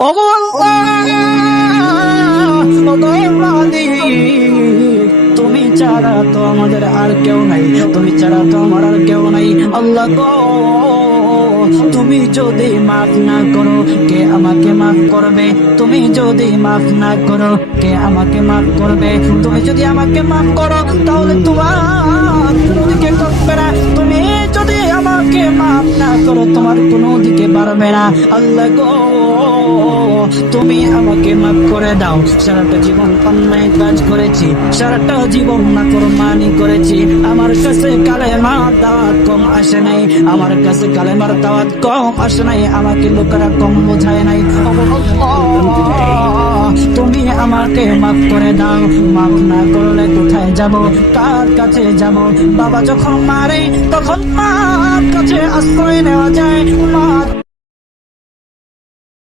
ওগো তুমি ছাড়া তো আমাদের আর কেউ নাই, তুমি ছাড়া তো আমার আর কেউ নাই। আল্লাহ গো, তুমি যদি মাফ না করো কে আমাকে মাফ করবে? তুমি যদি মাফ না করো কে আমাকে মাফ করবে? তুমি যদি আমাকে মাফ করো তাহলে তোমার কোনো দিকে করবে না, তুমি যদি আমাকে মাফ না করো তোমার কোনো দিকে পারবে না। আল্লাহ গো, তুমি আমাকে মাফ করে দাও। সারাটা জীবন অন্যায় কাজ করেছি, সারাটা জীবন নাফরমানি করেছি। আমার কাছে কালেমার দাওয়াত কম আসে নাই, আমার কাছে কালেমার দাওয়াত কম আসে নাই, আমাকে লোকেরা কম বোঝায় নাই। তুমি আমাকে মাফ করে দাও। মাফ না করলে কোথায় যাব, কার কাছে যাব? বাবা যখন মারে তখন মার কাছে আশ্রয় নেওয়া যায়, মা